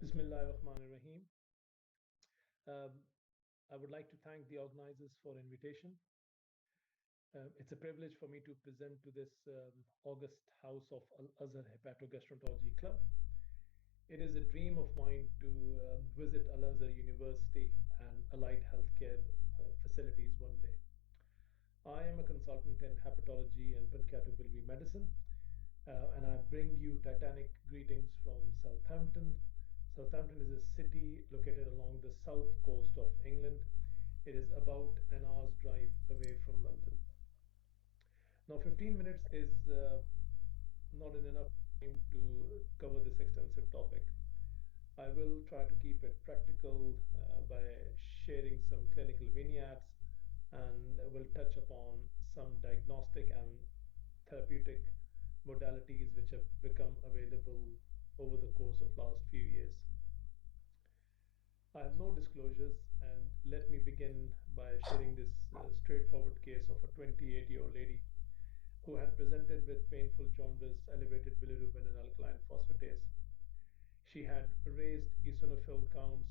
Bismillahirrahmanirrahim. Um, I would like to thank the organizers for invitation. It's a privilege for me to present to this August House of Azhar Hepatogastroenterology Club. It is a dream of mine to visit Al Azhar University and allied healthcare facilities one day. I am a consultant in hepatology and pancreatobiliary medicine, and I bring you titanic greetings from Southampton. Southampton is a city located along the south coast of England. It is about an hour's drive away from London. Now, 15 minutes is not enough time to cover this extensive topic. I will try to keep it practical by sharing some clinical vignettes and will touch upon some diagnostic and therapeutic modalities which have become available over the course of last few years. I have no disclosures, and let me begin by sharing this straightforward case of a 28-year-old lady who had presented with painful jaundice, elevated bilirubin, and alkaline phosphatase. She had raised eosinophil counts,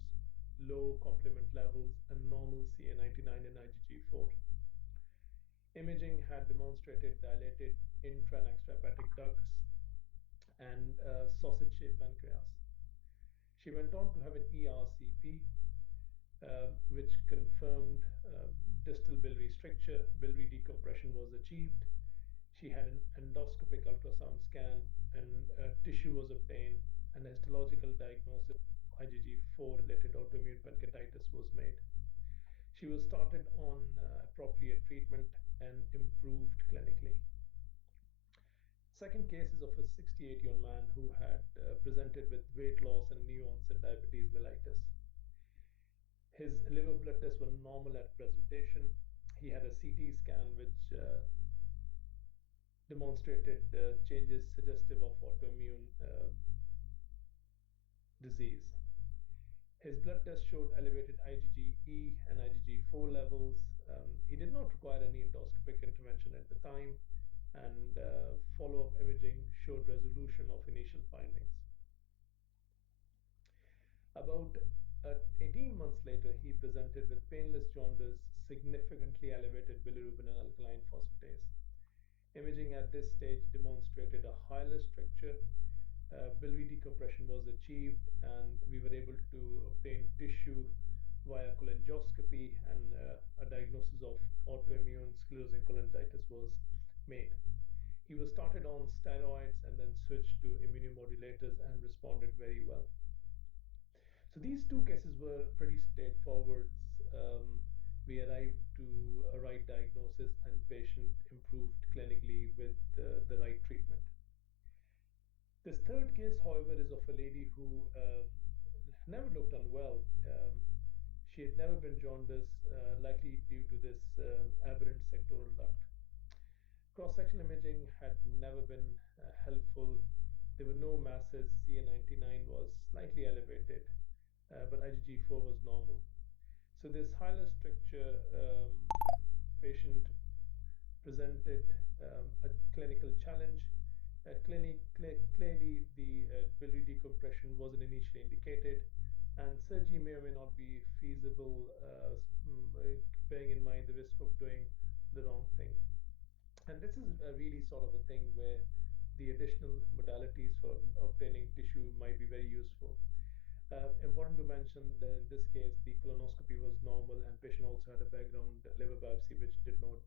low complement levels, and normal CA99 and IgG4. Imaging had demonstrated dilated intra and extrahepatic ducts and sausage-shaped pancreas. She went on to have an ERCP, which confirmed distal biliary stricture. Biliary decompression was achieved. She had an endoscopic ultrasound scan, and tissue was obtained, and a histological diagnosis of IgG4 related autoimmune pancreatitis was made. She was started on appropriate treatment and improved clinically. Second case is of a 68-year-old man who had presented with weight loss and new onset diabetes mellitus. His liver blood tests were normal at presentation. He had a CT scan which demonstrated changes suggestive of autoimmune disease. His blood test showed elevated IgGe and IgG4 levels. He did not require any endoscopic intervention at the time, and follow-up imaging showed resolution of initial findings. About 18 months later, he presented with painless jaundice, significantly elevated bilirubin and alkaline phosphatase. Imaging at this stage demonstrated a hilar stricture. Biliary decompression was achieved, and we were able to obtain tissue via cholangioscopy, and a diagnosis of autoimmune sclerosing cholangitis was made. He was started on steroids and then switched to immunomodulators and responded very well. So these two cases were pretty straightforward. We arrived to a right diagnosis, and patient improved clinically with the right treatment. This third case, however, is of a lady who never looked unwell. She had never been jaundiced, likely due to this aberrant sectoral duct. Cross-sectional imaging had never been helpful. There were no masses. CA99 was slightly elevated, but IgG4 was normal. So this hilar stricture patient presented a clinical challenge. Clearly, the biliary decompression wasn't initially indicated, and surgery may or may not be feasible, bearing in mind the risk of doing the wrong thing. And this is a really sort of a thing where the additional modalities for obtaining tissue might be very useful. Important to mention that in this case, the colonoscopy was normal, and patient also had a background liver biopsy, which did not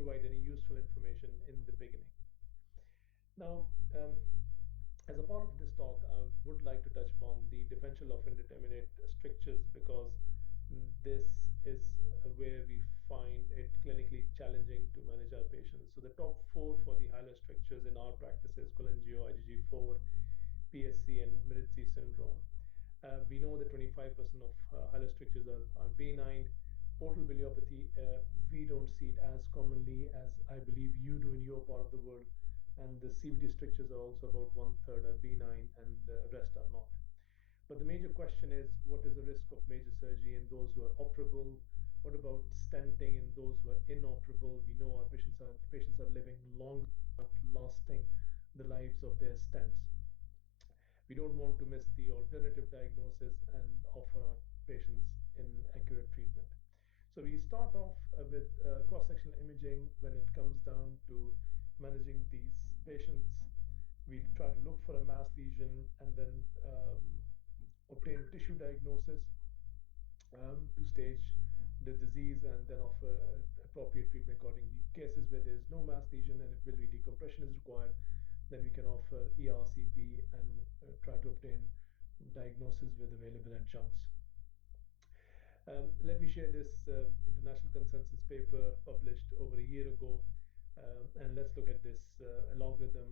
provide any useful information in the beginning. Now, as a part of this talk, I would like to touch upon the differential of indeterminate strictures, because this is where we find it clinically challenging to manage our patients. So the top four for the hilar strictures in our practice is cholangio, IgG4, PSC, and Mirizzi syndrome. We know that 25% of hilar strictures are benign. Portal biliopathy, we don't see it as commonly as I believe you do in your part of the world. And the CVD strictures are also about 1/3 are benign, and the rest are not. But the major question is, what is the risk of major surgery in those who are operable? What about stenting in those who are inoperable? We know our patients are living longer, not lasting the lives of their stents. We don't want to miss the alternative diagnosis and offer our patients inaccurate treatment. So we start off with cross-sectional imaging when it comes down to managing these patients. We try to look for a mass lesion and then obtain tissue diagnosis to stage the disease and then offer appropriate treatment accordingly. Cases where there's no mass lesion and if biliary decompression is required, then we can offer ERCP and try to obtain diagnosis with available adjuncts. Let me share this international consensus paper published over a year ago, and let's look at this algorithm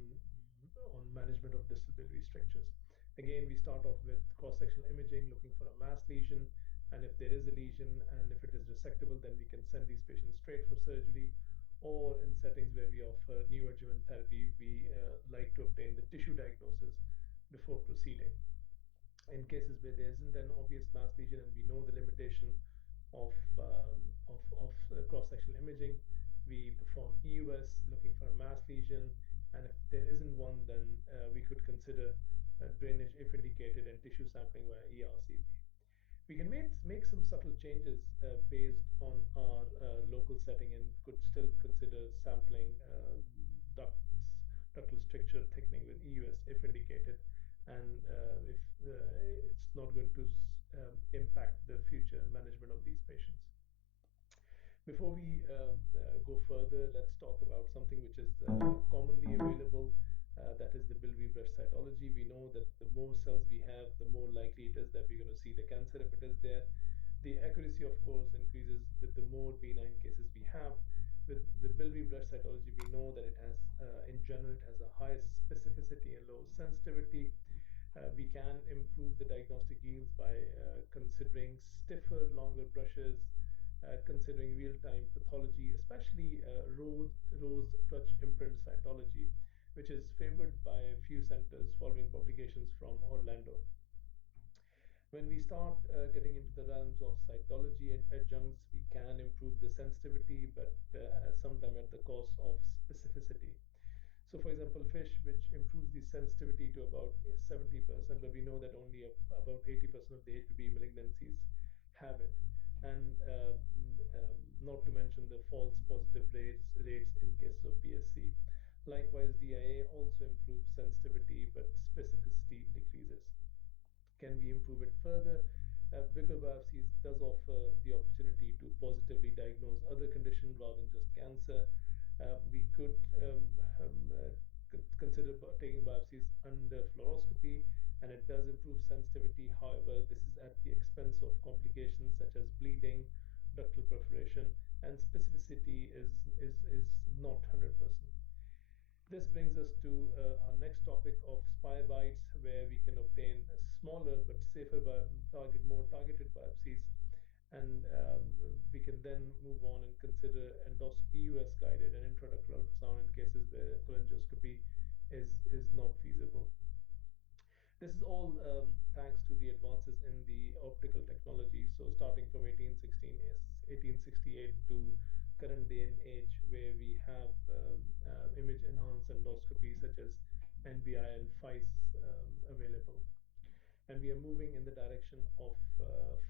on management of distal biliary strictures. Again, we start off with cross-sectional imaging, looking for a mass lesion, and if there is a lesion and if it is resectable, then we can send these patients straight for surgery. Or in settings where we offer neoadjuvant therapy, we like to obtain the tissue diagnosis before proceeding. In cases where there isn't an obvious mass lesion and we know the limitation of cross-sectional imaging, we perform EUS looking for a mass lesion, and if there isn't one, then we could consider drainage if indicated and tissue sampling via ERCP. We can make some subtle changes based on our local setting and could still consider sampling ductal stricture thickening with EUS if indicated, and if it's not going to impact the future management of these patients. Before we go further, let's talk about something which is commonly available, that is the biliary brush cytology. We know that the more cells we have, the more likely it is that we're going to see the cancer if it is there. The accuracy, of course, increases with the more benign cases we have. With the biliary brush cytology, we know that it has, in general, it has a high specificity and low sensitivity. We can improve the diagnostic yields by considering stiffer, longer brushes, considering real-time pathology, especially Rose touch imprint cytology, which is favored by a few centers following publications from Orlando. When we start getting into the realms of cytology adjuncts, we can improve the sensitivity, but sometimes at the cost of specificity. So for example, FISH, which improves the sensitivity to about 70%, but we know that only about 80% of the HPV malignancies have it. And not to mention the false positive rates in cases of PSC. Likewise, DIA also improves sensitivity, but specificity decreases. Can we improve it further? Bigger biopsies does offer the opportunity to positively diagnose other conditions rather than just cancer. We could consider taking biopsies under fluoroscopy, and it does improve sensitivity. However, this is at the expense of complications such as bleeding, ductal perforation, and specificity is not 100%. This brings us to our next topic of spy bites, where we can obtain smaller but safer more targeted biopsies, and we can then move on and consider EUS guided and intraductal ultrasound in cases where cholangioscopy is not feasible. This is all thanks to the advances in the optical technology. So starting from 1868 to current day and age, where we have image enhanced endoscopy such as NBI and FICE available. And we are moving in the direction of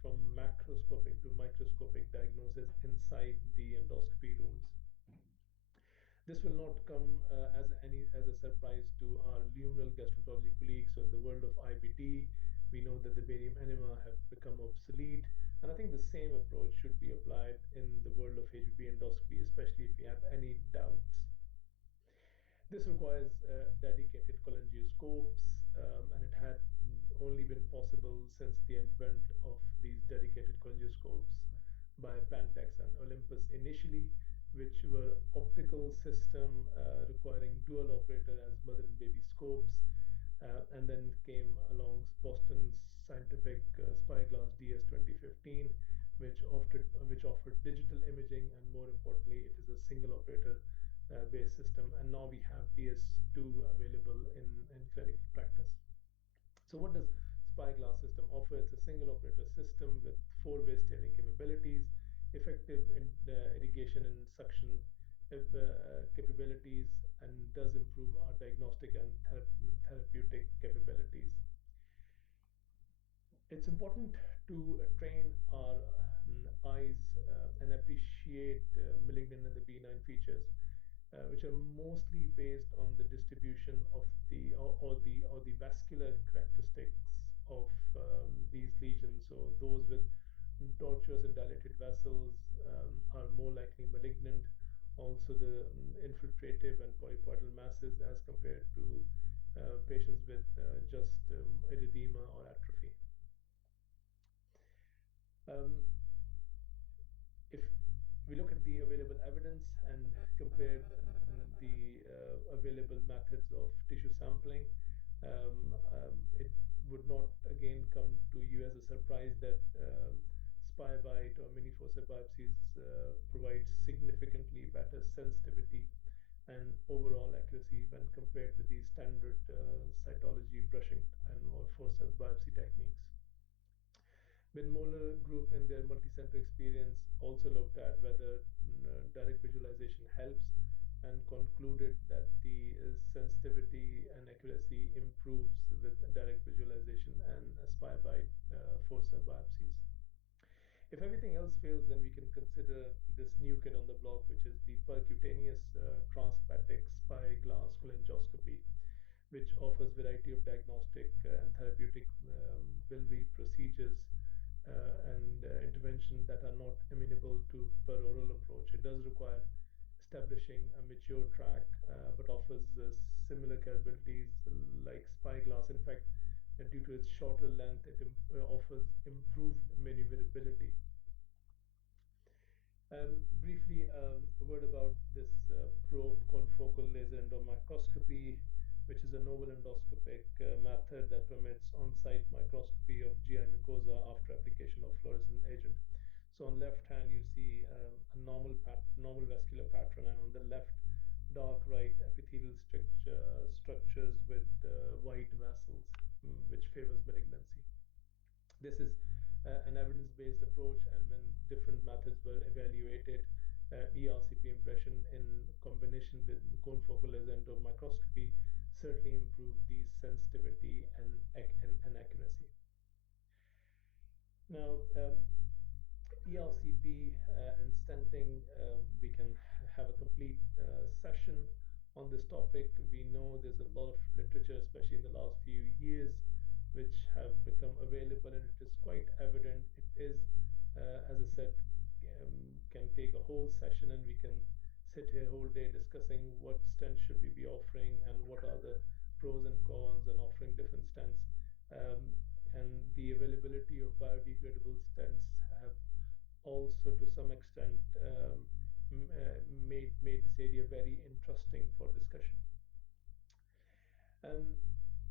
from macroscopic to microscopic diagnosis inside the endoscopy rooms. This will not come as a surprise to our luminal gastroenterology colleagues. So in the world of IBD, we know that the barium enema have become obsolete, and I think the same approach should be applied in the world of HPV endoscopy, especially if you have any doubts. This requires dedicated cholangioscopes, and it had only been possible since the advent of these dedicated cholangioscopes by Pantex and Olympus initially, which were optical system requiring dual operator as mother and baby scopes. And then came along Boston Scientific Spyglass DS 2015, which offered digital imaging, and more importantly, it is a single operator based system. And now we have DS2 available in clinical practice. So what does Spyglass system offer? It's a single operator system with 4-way steering capabilities, effective irrigation and suction capabilities, and does improve our diagnostic and therapeutic capabilities. It's important to train our eyes and appreciate malignant and the benign features, which are mostly based on the distribution of the vascular characteristics of these lesions. So those with tortuous and dilated vessels are more likely malignant. Also, the infiltrative and polypoidal masses as compared to patients with just erythema or atrophy. Um, if we look at the available evidence and compare the available methods of tissue sampling, it would not again come to you as a surprise that spy bite or mini fossa biopsies provide significantly better sensitivity and overall accuracy when compared with the standard cytology brushing and or fossa biopsy techniques. Moeller group in their multi-center experience also looked at whether direct visualization helps and concluded that the sensitivity and accuracy improves with direct visualization and spy by fossa biopsies. If everything else fails, then we can consider this new kid on the block, which is the percutaneous transhepatic spyglass cholangioscopy, which offers variety of diagnostic and therapeutic biliary procedures and intervention that are not amenable to per oral approach. It does require establishing a mature track, but offers similar capabilities like spyglass. In fact, due to its shorter length, it offers improved maneuverability. Briefly, a word about this probe confocal laser endomicroscopy, which is a novel endoscopic method that permits on-site microscopy of GI mucosa after application of fluorescent agent. So on left hand, you see a normal vascular pattern, and on the left, dark right epithelial structures with white vessels, which favors malignancy. This is an evidence-based approach, and when different methods were evaluated, ERCP impression in combination with confocal laser endomicroscopy certainly improved the sensitivity and accuracy. Now, ERCP and stenting, we can have a complete session on this topic. We know there's a lot of literature, especially in the last few years, which have become available, and it is quite evident. It is, as I said, can take a whole session, and we can sit here whole day discussing what stents should we be offering and what are the pros and cons and offering different stents. And the availability of biodegradable stents have also to some extent made this area very interesting for discussion. Um,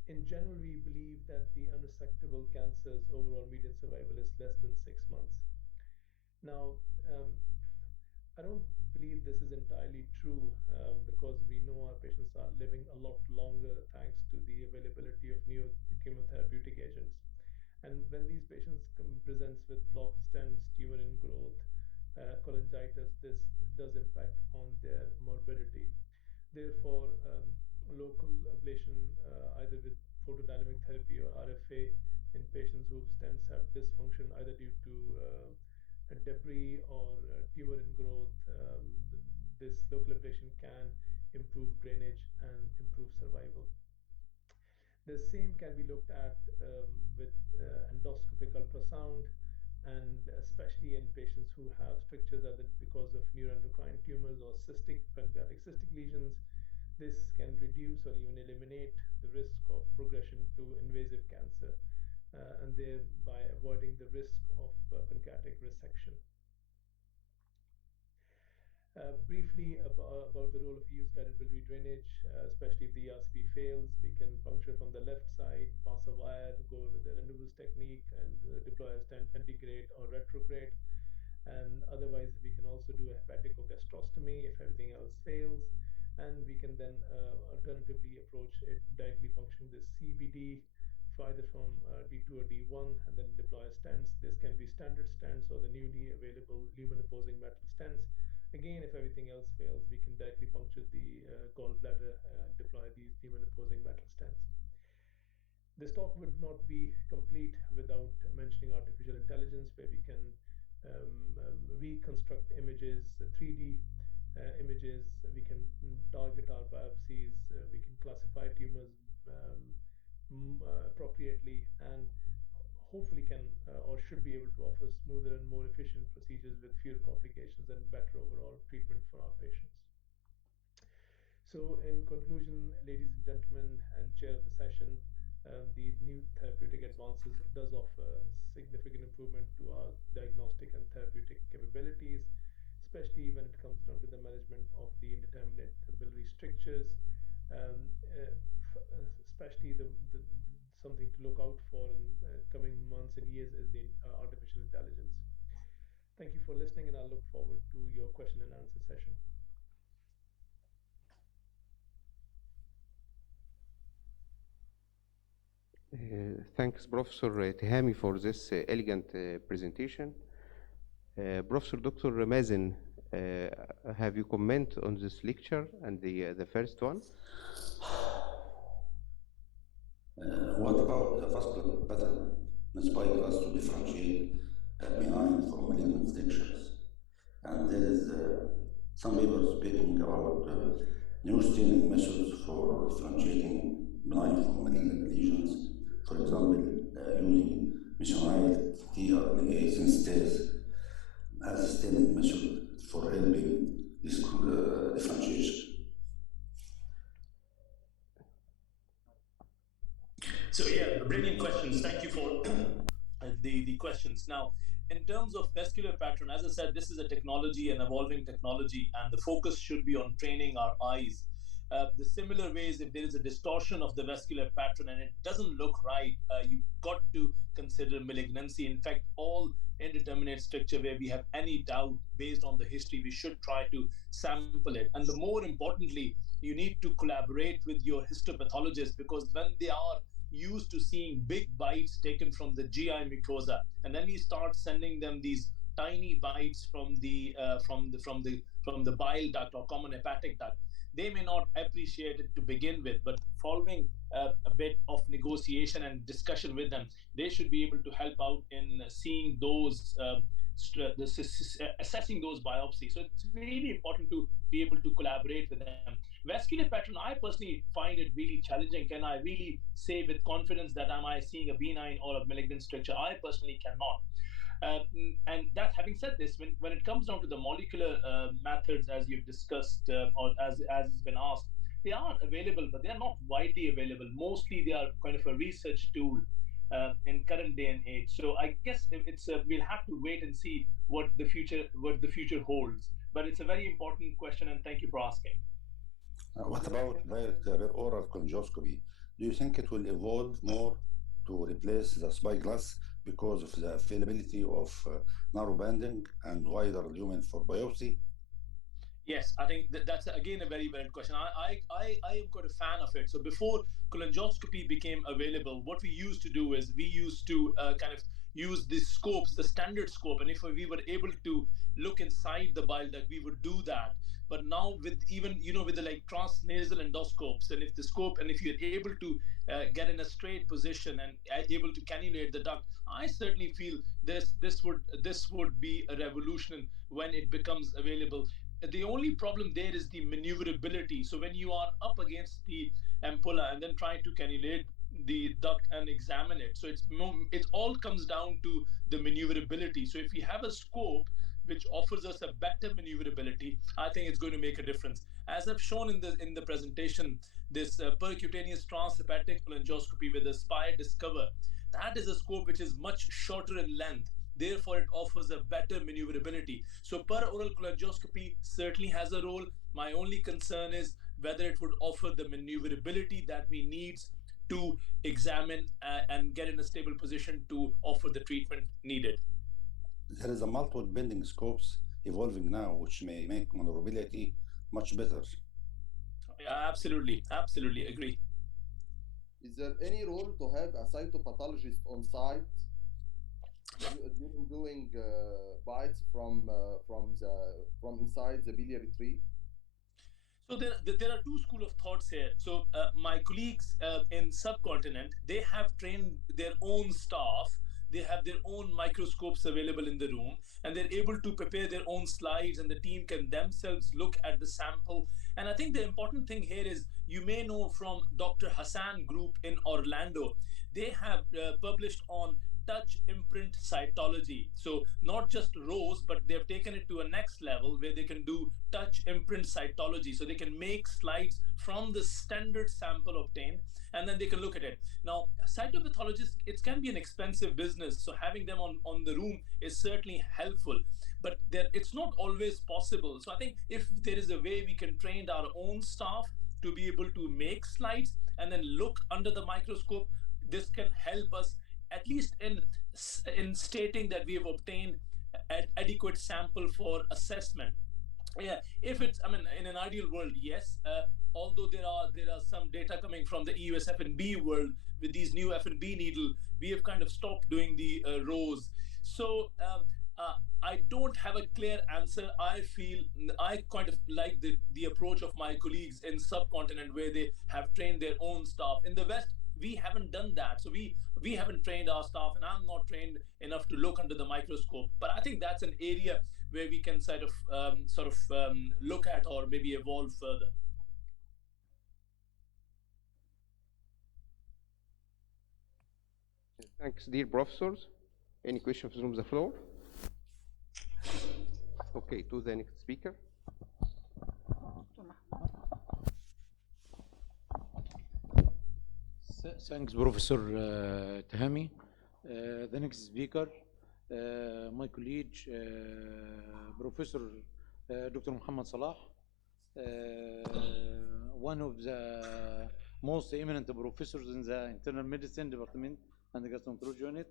in general, we believe that the unresectable cancer's overall median survival is less than 6 months. Now, I don't believe this is entirely true because we know our patients are living a lot longer thanks to the availability of new chemotherapeutic agents. And when these patients presents with blocked stents, tumor ingrowth, cholangitis, this does impact on their morbidity. Therefore, local ablation, either with photodynamic therapy or RFA, in patients whose stents have dysfunction, either due to debris or tumor ingrowth, this local ablation can improve drainage and improve survival. The same can be looked at with endoscopic ultrasound, and especially in patients who have strictures either because of neuroendocrine tumors or pancreatic cystic lesions. This can reduce or even eliminate the risk of progression to invasive cancer and thereby avoiding the risk of pancreatic resection. Briefly about the role of use-guided biliary drainage, especially if the ERCP fails, we can puncture from the left side, pass a wire, go with the Rendezvous technique, and deploy a stent antegrade or retrograde. And otherwise, we can also do a hepatogastrostomy if everything else fails. And we can then alternatively approach it directly puncturing the CBD, either from D2 or D1, and then deploy stents. This can be standard stents or the newly available lumen opposing metal stents. Again, if everything else fails, we can directly puncture the gallbladder, deploy these lumen opposing metal stents. This talk would not be complete without mentioning artificial intelligence, where we can reconstruct images, 3D images. We can target our biopsies. We can classify tumors appropriately, and hopefully can or should be able to offer smoother and more efficient procedures with fewer complications and better overall treatment for our patients. So, in conclusion, ladies and gentlemen, and chair of the session, the new therapeutic advances does offer significant improvement to our diagnostic and therapeutic capabilities, especially when it comes down to the management of the indeterminate biliary strictures. Um, uh, Especially something to look out for in coming months and years is the artificial intelligence. Thank you for listening, and I look forward to your question and answer session. Thanks, Professor Tehami, for this elegant presentation. Professor Dr. Mazen, have you comment on this lecture and the first one? What about the vascular pattern inspired us to differentiate benign from malignant structures? And there is some papers speaking about new staining methods for differentiating benign from malignant lesions. For example, using missionized tRNA synthetase as a staining method for helping this differentiation. So yeah, brilliant questions. Thank you for the questions. Now, in terms of vascular pattern, as I said, this is a technology, an evolving technology, and the focus should be on training our eyes. The similar ways, if there is a distortion of the vascular pattern and it doesn't look right, you've got to consider malignancy. In fact, all indeterminate structure where we have any doubt based on the history, we should try to sample it. And the more importantly, you need to collaborate with your histopathologist, because when they are used to seeing big bites taken from the GI mucosa, and then we start sending them these tiny bites from the bile duct or common hepatic duct. They may not appreciate it to begin with, but following a bit of negotiation and discussion with them, they should be able to help out in seeing those. Assessing those biopsies. So it's really important to be able to collaborate with them. Vascular pattern, I personally find it really challenging. Can I really say with confidence that am I seeing a benign or a malignant structure? I personally cannot. And that having said this, when it comes down to the molecular methods, as you've discussed or as has been asked, they are available, but they are not widely available. Mostly they are kind of a research tool in current day and age. So I guess it's we'll have to wait and see what the future holds. But it's a very important question, and thank you for asking. What about direct oral colonoscopy? Do you think it will evolve more to replace the spyglass because of the availability of narrow banding and wider lumen for biopsy? Yes, I think that's again a very valid question. I am quite a fan of it. So before cholangioscopy became available, what we used to do is we used to kind of use the scopes, the standard scope, and if we were able to look inside the bile duct, we would do that. But now with even with the like transnasal endoscopes, and if the scope and if you're able to get in a straight position and able to cannulate the duct, I certainly feel this would be a revolution when it becomes available. The only problem there is the maneuverability. So when you are up against the ampulla and then trying to cannulate the duct and examine it, so it all comes down to the maneuverability. So if we have a scope which offers us a better maneuverability, I think it's going to make a difference. As I've shown in the presentation, this percutaneous transhepatic cholangioscopy with a Spire Discover, that is a scope which is much shorter in length. Therefore, it offers a better maneuverability. So, per-oral cholangioscopy certainly has a role. My only concern is whether it would offer the maneuverability that we need to examine and get in a stable position to offer the treatment needed. There is a multiple bending scopes evolving now, which may make maneuverability much better. Absolutely, absolutely agree. Is there any role to have a cytopathologist on site during doing bites from inside the biliary tree? So there are two school of thoughts here. So my colleagues in subcontinent, they have trained their own staff. They have their own microscopes available in the room, and they're able to prepare their own slides, and the team can themselves look at the sample. And I think the important thing here is, you may know from Dr. Hassan Group in Orlando, they have published on touch imprint cytology. So not just rows, but they've taken it to a next level where they can do touch imprint cytology. So they can make slides from the standard sample obtained, and then they can look at it. Now, cytopathologists, it can be an expensive business. So having them on the room is certainly helpful, but it's not always possible. So I think if there is a way we can train our own staff to be able to make slides and then look under the microscope, this can help us at least in stating that we have obtained an adequate sample for assessment. Yeah, if it's, I mean, in an ideal world, yes. Although there are some data coming from the EUS F&B world with these new F&B needle, we have kind of stopped doing the rows. So I don't have a clear answer. I kind of like the approach of my colleagues in subcontinent, where they have trained their own staff. In the West, we haven't done that. So we haven't trained our staff, and I'm not trained enough to look under the microscope. But I think that's an area where we can sort of look at or maybe evolve further. Thanks, dear professors. Any questions from the floor? Okay, to the next speaker. Thanks, Professor Tehami. The next speaker, my colleague, Professor Dr. Muhammad Salah, one of the most eminent professors in the internal medicine department and the gastroenterology unit,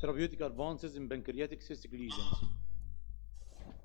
therapeutic advances in pancreatic cystic lesions.